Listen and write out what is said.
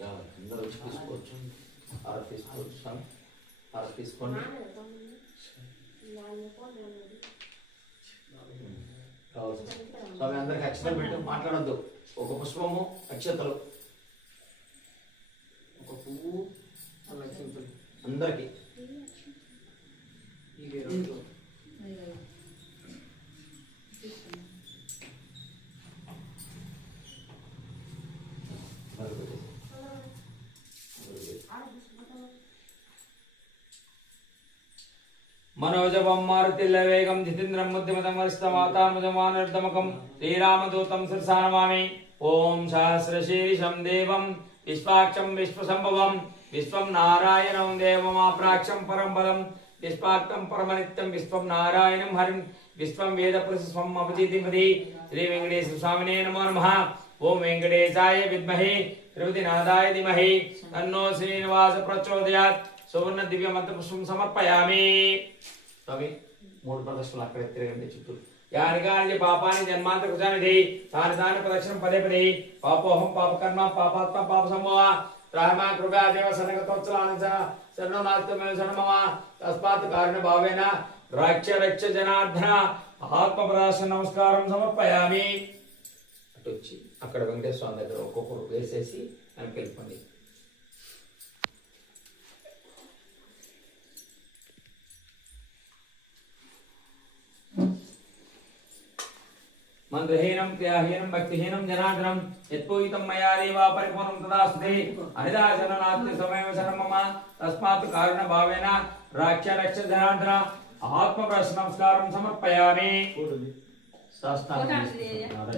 అందరూ తీసుకోవచ్చు అందరికి అక్షతం పెట్టి మాట్లాడద్దు ఒక పుష్పము అక్షతలు ఒక పువ్వు అందరికి రెండు మనోజవం మారుతిల్లవేగం జితేంద్రం బుద్ధిమతం వరిష్టమాతానుజమానుర్ధమకం శ్రీరామదూతం శిరసానమామి ఓం సహస్రశీర్షం దేవం విశ్వాక్షం విశ్వసంభవం విశ్వం నారాయణం దేవమాప్రాక్షం పరం బలం విశ్వాక్తం పరమనిత్యం విశ్వం నారాయణం హరిం విశ్వం వేద పురుషస్వం అపజీతిమతి శ్రీ వెంకటేశ్వర స్వామినే నమో నమః ఓం వెంకటేశాయ విద్మహే త్రిపతినాథాయ ధీమహి తన్నో శ్రీనివాస ప్రచోదయాత్ సువర్ణ దివ్య మంత్ర పుష్పం సమర్పయామి. స్వామి మూడు ప్రదర్శనలు అక్కడే తిరగండి చుట్టూ యాని కాని పాపాని జన్మాంతర తాని దాని ప్రదక్షిణం పదే పదే. పాపోహం పాపకర్మ పాపాత్మ పాప సమూహ రామ కృపా దేవ సనగతోత్సలాన శరణమమ తస్మాత్ కారణ భావేన రాక్ష రక్ష జనార్దన. ఆత్మ ప్రదర్శన నమస్కారం సమర్పయామి. అటు వచ్చి అక్కడ వెంకటేశ్వర స్వామి దగ్గర ఒక్కొక్కరు వేసేసి అని పిలుపండి మంత్రహీనం క్రియాహీనం భక్తిహీనం జనార్దనం యత్పూయితం మయా దేవా పరిపూర్ణం తదాస్తుతే అనిదాశనాత్రి సమయం శరణమమ తస్మాత్ కారణ భావేన రాక్ష రక్ష జనార్దన ఆత్మ ప్రశ్న నమస్కారం సమర్పయామి తీసుకుంటున్నారా?